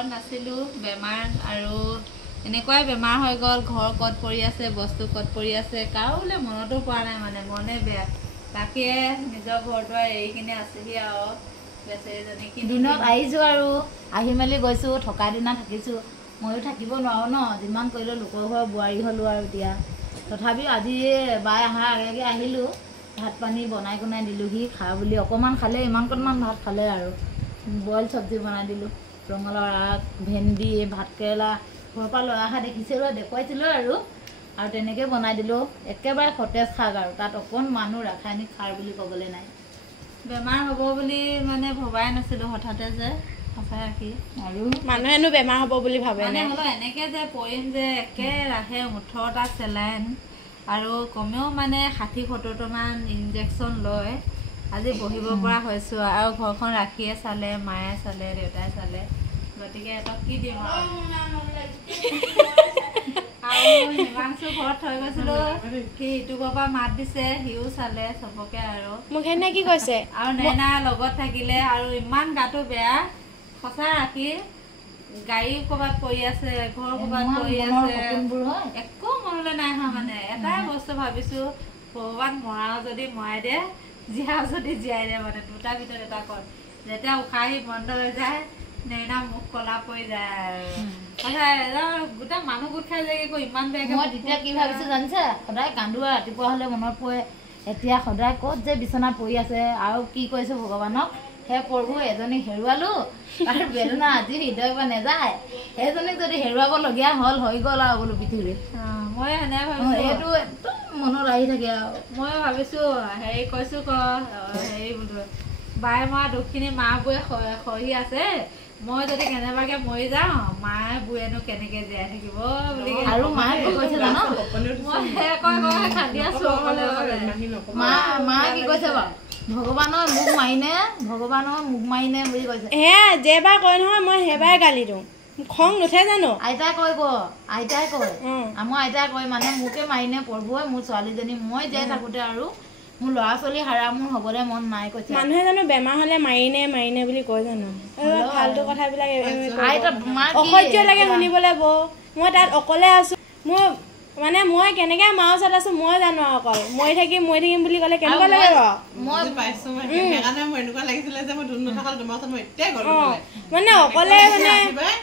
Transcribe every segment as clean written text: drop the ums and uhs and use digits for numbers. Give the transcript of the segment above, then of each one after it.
ঘৰত নাছিলো বেমাৰ আৰু এনেকুৱাই বেমাৰ হৈ গ'ল ঘৰ কত পৰি আছে বস্তু কত পৰি আছে কাৰোলে মনতো পৰা নাই মানে মনে বেয়া তাকে নিজৰ ঘৰটো এৰি কিনে আছেহি আৰু বেচেৰীজনী দিনত আহিছোঁ আৰু আহি মেলি গৈছোঁ থকা দিনা থাকিছোঁ ময়ো থাকিব নোৱাৰোঁ ন যিমান কৰিলেও লোকৰ ঘৰৰ বোৱাৰী হ'লোঁ আৰু এতিয়া তথাপিও আজি বাই অহাৰ আগে আগে আহিলোঁ ভাত পানী বনাই কোনাই দিলোঁহি খা বুলি অকণমান খালে ইমানকণমান ভাত খালে আৰু বইল চব্জি বনাই দিলোঁ ৰঙালাও আগ ভেন্দি ভাতকেৰেলা ঘৰৰ পৰা লৈ অহা দেখিছিলোঁ দেখুৱাইছিলোঁ আৰু তেনেকৈ বনাই দিলোঁ একেবাৰে সতেজ শাক আৰু তাত অকণমানো ৰাসায়নিক সাৰ বুলি ক'বলৈ নাই বেমাৰ হ'ব বুলি মানে ভবাই নাছিলোঁ হঠাতে যে সঁচাই ৰাখি আৰু মানুহেনো বেমাৰ হ'ব বুলি ভাবে মানে হ'লেও এনেকৈ যে পৰিম যে একেৰাহে 18টা চেলাইন আৰু কমেও মানে 60-70টামান ইনজেকশ্যন লৈ আজি বহিব পৰা হৈছোঁ আৰু ঘৰখন ৰাখিয়ে চালে মায়ে চালে দেউতাই চালে গতিকে এটা কি দিম আৰু হিমাংশু ঘৰত থৈ গৈছিলোঁ সি ইউটিউবৰ পৰা মাত দিছে সিও চালে চবকে আৰু মোক সেইদিনা কি কৈছে আৰু নেনা লগত থাকিলে আৰু ইমান গাটো বেয়া সঁচা ৰাখি গাড়ী ক'ৰবাত পৰি আছে ঘৰ ক'ৰবাত পৰি আছে একো মনলৈ নাই অহা মানে এটাই বস্তু ভাবিছোঁ ভগৱান মৰাও যদি মৰাই দে জীয়াও যদি জীয়াই দে মানে দুটাৰ ভিতৰত এটা কয় যেতিয়া উশাহী বন্ধ হৈ যায় নেনা মুখ কলা পৰি যায় গোটেই মানুহ গোট খাই যায় ইমান বেয়াকে মই তেতিয়া কি ভাবিছোঁ জানিছে সদায় কান্দো আৰু ৰাতিপুৱা হ'লে মনত পৰে এতিয়া সদায় ক'ত যে বিচনাত পৰি আছে আৰু কি কৈছোঁ ভগৱানক হে প্ৰভু এজনীক হেৰুৱালোঁ আৰু বেদনা আজি হৃদয়ৰ পৰা নাযায় সেইজনীক যদি হেৰুৱাবলগীয়া হ'ল হৈ গ'ল আৰু বোলো পৃথিৱীত মই এনে ভাবিছোঁ এইটো একদম মনত আহি থাকে আৰু মই ভাবিছোঁ হেৰি কৈছোঁ হেৰি বোলো বাই মৰা দুখখিনি মা বোৰে সহি আছে মই যদি কেনেবাকে মৰি যাওঁ মায়ে বুয়েনো কেনেকে জীয়াই থাকিব বুলি আৰু মায়ে কি কৈছে জানো মায়ে কি কৈছে বাৰু ভগৱানৰ মুখ মাৰিনে বুলি কৈছে সেয়া যেবাৰ কয় নহয় মই সেইবাৰে গালি দিওঁ খং নুঠে জানো আইতাই কয় আমাৰ আইতাই কয় মানে মোকে মাৰিনে প্ৰভুৱে মোৰ ছোৱালীজনী মই জীয়াই থাকোঁতে আৰু মোৰ ল'ৰা ছোৱালী হাৰা মোৰ হ'বলৈ মন নাই কৈছে মানুহে জানো বেমাৰ হ'লে মাৰিনে বুলি কয় জানো ফাল্টু কথাবিলাক অসহ্য লাগে শুনিবলৈ বৌ মই তাত অকলে আছোঁ মই কেনেকে মাৰ ওচৰত আছোঁ মই জানো অকল মৰি থাকিম বুলি ক'লে কেনেকুৱা লাগে মানে অকলে মানে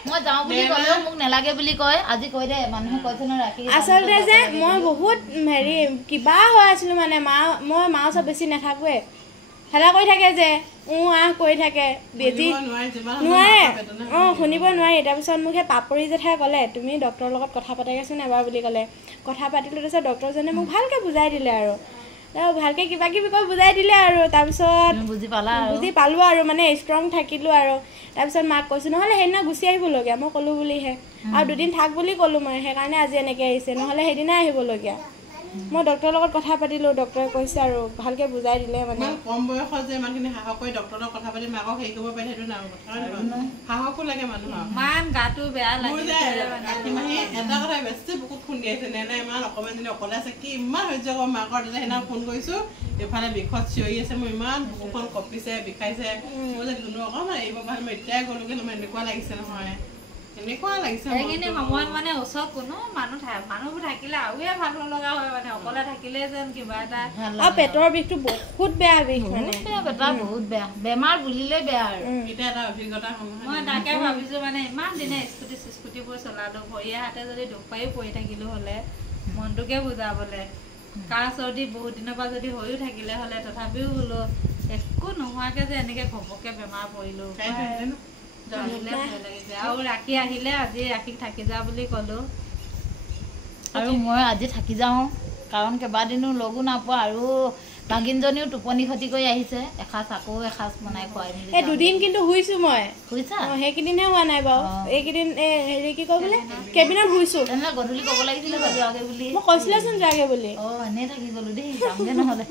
মই যাওঁ বুলি ক'লেও মোক নেলাগে বুলি কয় আজি কৈ দে মানুহে কৈছে ন ৰাখি আচলতে যে মই বহুত হেৰি কিবা হৈ আছিলোঁ মানে মই মাৰ ওচৰত বেছি নাথাকোৱে হেলা কৰি থাকে যে আহ কৰি থাকে বেজি নোৱাৰে শুনিব নোৱাৰি তাৰপিছত মোক সেই পাপৰি জেঠাই ক'লে তুমি ডক্টৰৰ লগত কথা পাতাগৈচোন এবাৰ বুলি ক'লে কথা পাতিলোঁ তাৰপিছত ডক্টৰজনে মোক ভালকৈ বুজাই দিলে আৰু ভালকৈ কিবা কিবি কৈ বুজাই দিলে আৰু তাৰপিছত বুজি পালোঁ আৰু মানে ষ্ট্ৰং থাকিলোঁ আৰু তাৰপিছত মাক কৈছোঁ নহ'লে সেইদিনা গুচি আহিবলগীয়া মই ক'লোঁ বুলিহে আৰু দুদিন থাক বুলি ক'লোঁ মই সেইকাৰণে আজি এনেকৈ আহিছে নহ'লে সেইদিনাই আহিবলগীয়া মই ডক্টৰৰ লগত কথা পাতিলোঁ ডক্টৰে কৈছে আৰু ভালকৈ বুজাই দিলে মানে কম বয়সত যে ইমানখিনি সাহস কৰি ডক্টৰৰ লগত কথা পাতি মাকক হেৰি কৰিব পাৰি সেইটো ডাঙৰ কথা সাহসো লাগে মানুহৰ ইমান গাটো বেয়া লাগে এটা কথা বেছি বুকুত খুন্দিয়াইছে নেনা ইমান অকণমানজনী অকলে আছে কি ইমান সহ্য কৰোঁ মাকৰ তেতিয়া সেইদিনা ফোন কৰিছোঁ এইফালে বিষত চিঞৰি আছে মোৰ ইমান বুকুখন কঁপিছে বিষাইছে মই যে ধুনু অকণমান এৰিব পাৰে মই এতিয়াই গ'লোগৈ নহয় এনেকুৱা লাগিছে নহয় সেইখিনি সময়ত মানে ওচৰত কোনো মানুহবোৰ থাকিলে আৰুহে ভাল নলগা হয় মানে অকলে থাকিলে যেন কিবা এটা আৰু পেটৰ বিষটো বহুত বেয়া বিষ মানে বহুত বেয়া বেমাৰ বুলিলে বেয়া আৰু এতিয়া এটা অভিজ্ঞতা মই তাকে ভাবিছোঁ মানে ইমান দিনে স্কুটিবোৰ চলালোঁ ভৰিয়ে হাতে যদি দুখ পায়ো পৰি থাকিলোঁ হ'লে মনটোকে বুজাবলৈ কাহ চৰ্দি বহুত দিনৰ পৰা যদি হৈও থাকিলে হ'লে তথাপিও বোলো একো নোহোৱাকৈ যে এনেকৈ ঘপককৈ বেমাৰ পৰিলোঁ আৰু ৰাখি আহিলে আজি ৰাখি থাকি যা বুলি ক'লোঁ আৰু মই আজি থাকি যাওঁ কাৰণ কেইবাদিনো লগো নাপোৱা আৰু ভাগিনজনীও টোপনি ক্ষতি কৰি আহিছে এসাঁজ আকৌ এসাঁজ বনাই খুৱাই মেলি এই দুদিন কিন্তু শুইছোঁ মই শুইছা সেইকেইদিনহে হোৱা নাই বাৰু এইকেইদিন হেৰি কি কয় বোলে কেবিনত শুইছোঁ তেনেহ'লে গধূলি ক'ব লাগিছিলে যোৱাগে বুলি মই কৈছিলেচোন যোৱাগে বুলি এনেই থাকি গ'লোঁ দেই যামগৈ নহ'লে